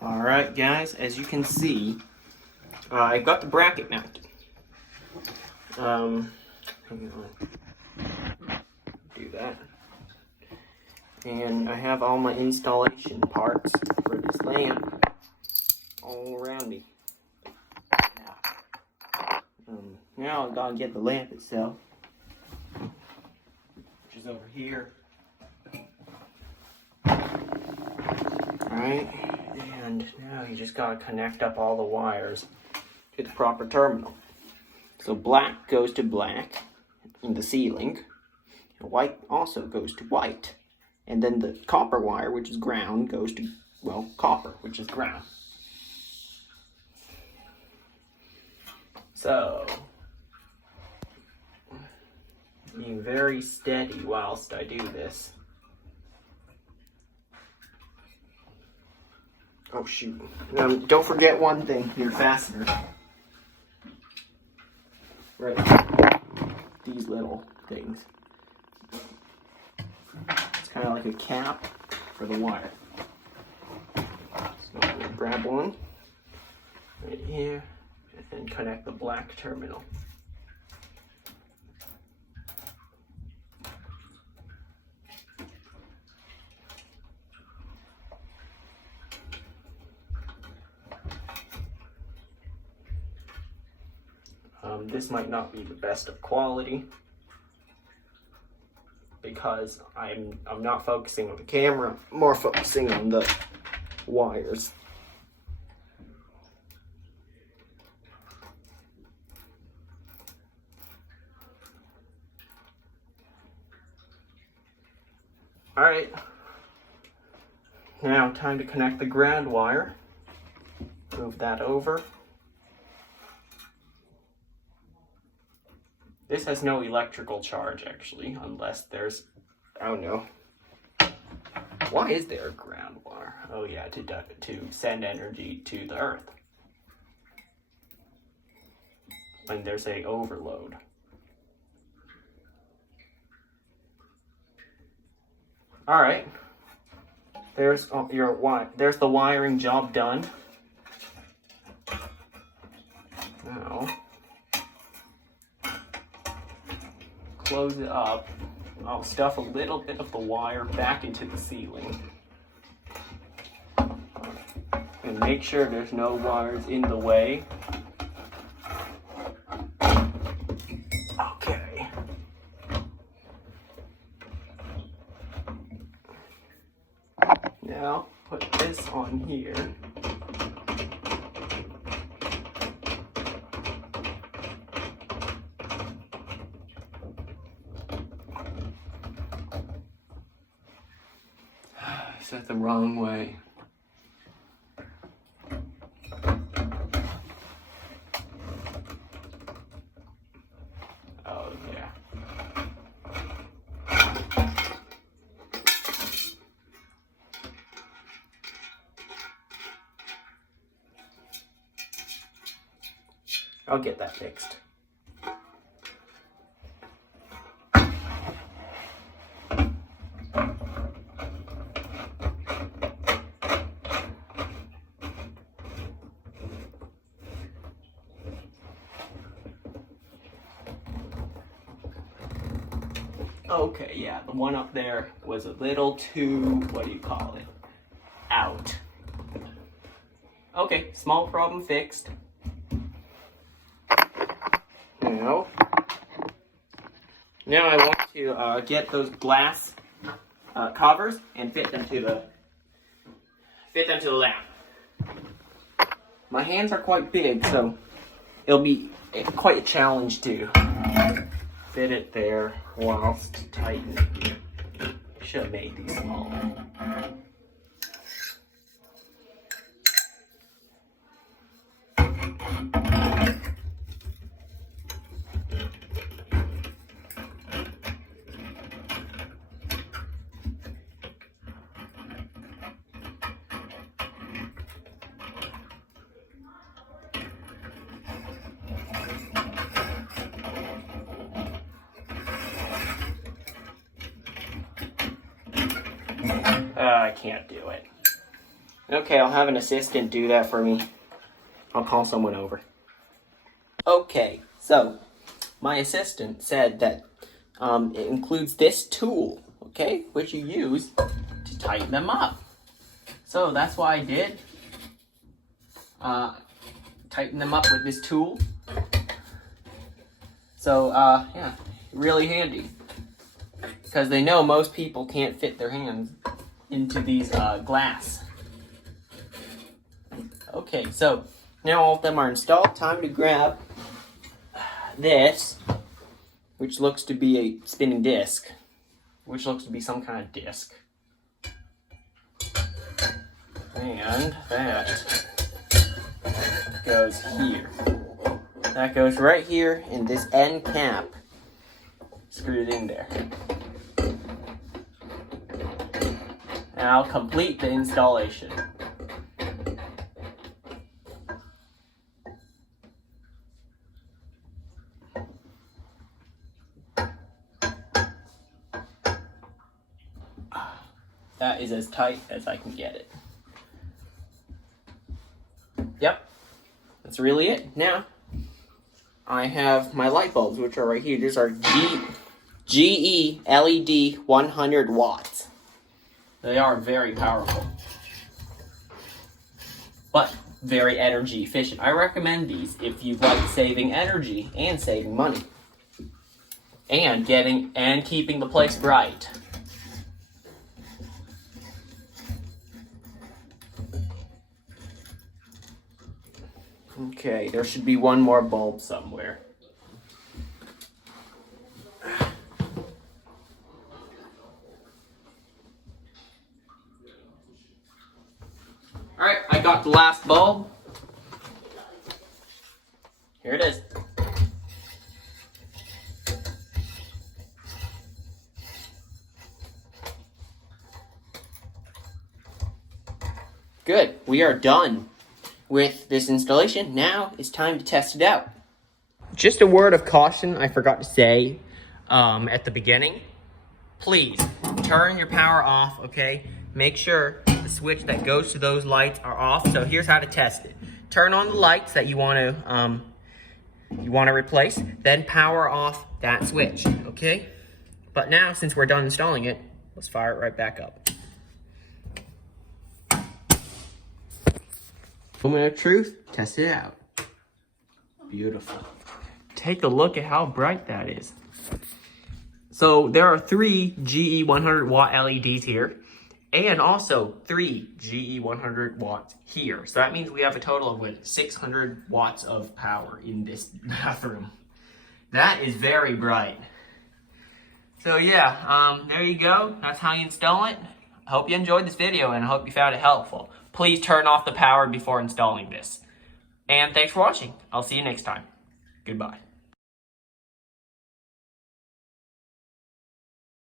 Alright guys, as you can see, I've got the bracket mounted. Hang on. Do that. And I have all my installation parts for this lamp all around me. Now I've got to get the lamp itself, which is over here. Alright, and now you just got to connect up all the wires to the proper terminal. So black goes to black in the ceiling, and white also goes to white. And then the copper wire, which is ground, goes to, well, copper, which is ground. So, being very steady whilst I do this. Oh shoot. Don't forget one thing, your fastener. Right. These little things. It's kind of like a cap for the wire. So I'm going to grab one right here and connect the black terminal. This might not be the best of quality because I'm not focusing on the camera, more focusing on the wires. Alright, now time to connect the ground wire. Move that over. This has no electrical charge, actually, unless there's, I don't know. Why is there a ground wire? Oh yeah, to send energy to the earth when there's a overload. All right, there's there's the wiring job done. Now, close it up. I'll stuff a little bit of the wire back into the ceiling. And make sure there's no wires in the way. Okay. Now, put this on here. Set the wrong way. Oh yeah. I'll get that fixed. Okay, yeah, the one up there was a little too, what do you call it, out. Okay, small problem fixed. Now I want to get those glass covers and fit them to the lamp. My hands are quite big, so it'll be quite a challenge to fit it there whilst tightening it. Should have made these smaller. I can't do it. Okay, I'll have an assistant do that for me. I'll call someone over. Okay, so my assistant said that it includes this tool, okay, which you use to tighten them up. So that's what I did. Tighten them up with this tool. So, yeah, really handy. Because they know most people can't fit their hands into these glass. Okay, so now all of them are installed. Time to grab this, which looks to be a spinning disc, which looks to be some kind of disc. And that goes here. That goes right here in this end cap. Screwed in there. And I'll complete the installation. That is as tight as I can get it. Yep, that's really it. Now, I have my light bulbs, which are right here. These are GE LED 100 watts. They are very powerful, but very energy efficient. I recommend these if you like saving energy and saving money, and keeping the place bright. Okay, there should be one more bulb somewhere. Alright, I got the last bulb. Here it is. Good, we are done with this installation. Now it's time to test it out. Just a word of caution I forgot to say at the beginning. Please turn your power off, okay? Make sure the switch that goes to those lights are off. So here's how to test it. Turn on the lights that you want to replace, then power off that switch, okay? But now, since we're done installing it, let's fire it right back up. Moment of truth, test it out. Beautiful. Take a look at how bright that is. So there are 3 GE 100 watt LEDs here, and also 3 GE 100 watts here. So that means we have a total of 600 watts of power in this bathroom. That is very bright. So yeah, there you go. That's how you install it. I hope you enjoyed this video and I hope you found it helpful. Please turn off the power before installing this. And thanks for watching. I'll see you next time. Goodbye.